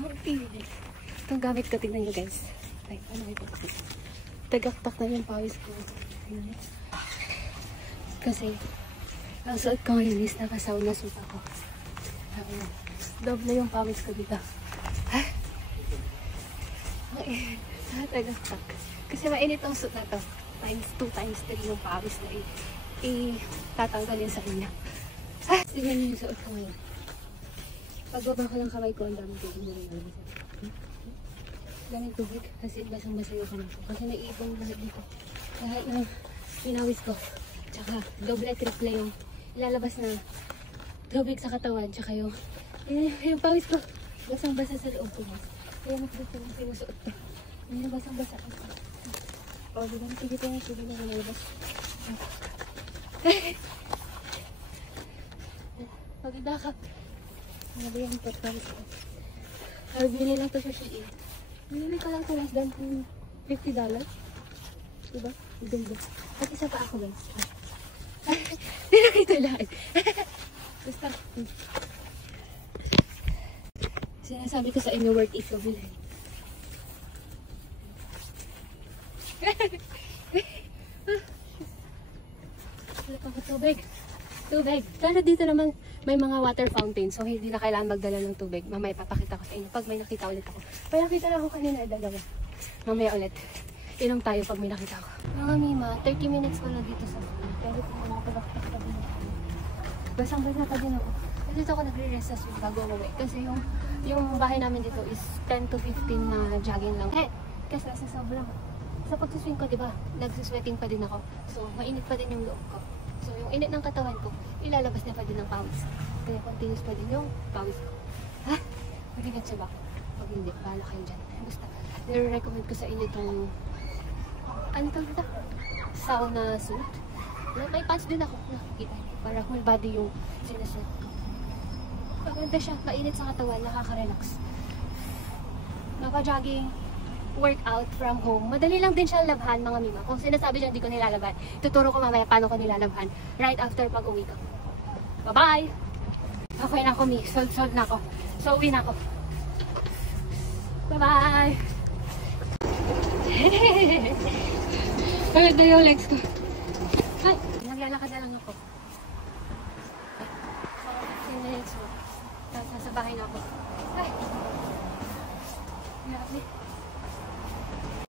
Okay. Itong gamit ko, tignan nyo guys. Ay, ano ito? Tagaktak na yung pawis ko. Kasi, ang suot ko ngayon is nakasauna suit ako. Doble yung pawis ko dito. Ha? Tagaktak. Kasi mainit ang suit na to. Times 2, times 3 yung pawis na tatanggalin sa kanya. Tignan nyo yung suot ko ngayon. Pagbaba ko ng kamay ko, ang dami tubig na rin. Daming tubig kasi basang-basa yung kamay ko. Kasi naiipon lahat dito. Lahat ng pinawis ko. Tsaka doble-triple yung ilalabas na tubig sa katawan. Tsaka yung pawis ko. Basang-basa sa loob ko. Kaya nakita yung sinusuot ko. Ngayon basang-basa ko. O, diba? Sige tayo yung tubig na nalabas. Pag-idakap. Ano ba yung pagpawis ko? Bili lang ito sa Shein. Bili ka lang ito less than $50. Diba? Ganda. At isa pa ako guys. Hindi na ito lahat. Basta. Sinasabi ko sa inyo, worth it ko bilhin. Wala pa ko tubig. Tubig. Sana dito naman may mga water fountain. So hindi na kailangan magdala ng tubig. Mamaya papakita ko sa inyo. Pag may nakita ulit ako. May nakita na ako kanina dalawa. Mamaya ulit. Inom tayo pag may nakita ako. Mga Mima, 30 minutes ko na dito sa bahay. Pero kung makapagaktak pa din ako. Basang-basa pa din ako. Kasi dito ako nagre-rest sa swim bago umuwi. Kasi yung bahay namin dito is 10 to 15 na jogging lang. Kasi sa sobrang sa pagsuswing ko, diba, nagsusweating pa din ako. So, mainit pa din yung loob ko. So, yung init ng katawan ko, ilalabas niya pa din ng pawis. Kaya continuous pa din yung pawis ko. Ha? Magligat siya ba? Pag hindi, bahala kayo dyan. Basta, nire-recommend ko sa inyo itong, ano ito dito? Sauna suit. May pants din ako, nakikita niyo. Para whole body yung sinusuot ko. Maganda siya, mainit sa katawan, nakaka-relax. Naka-jogging, workout from home. Madali lang din siya labhan mga Mima. Kung sinasabi dyan, hindi ko nilalabhan. Tuturo ko mamaya paano ko nilalabhan right after pag-uwi ko. Bye-bye! Okay na ako, Mi. Sold na ako. So, uwi na ako. Bye-bye! Pagod na yung legs ko. Ay! Naglalakad na lang ako. So, 15 minutes mo. Tapos nasa bahay na ako. Ay! Grabe.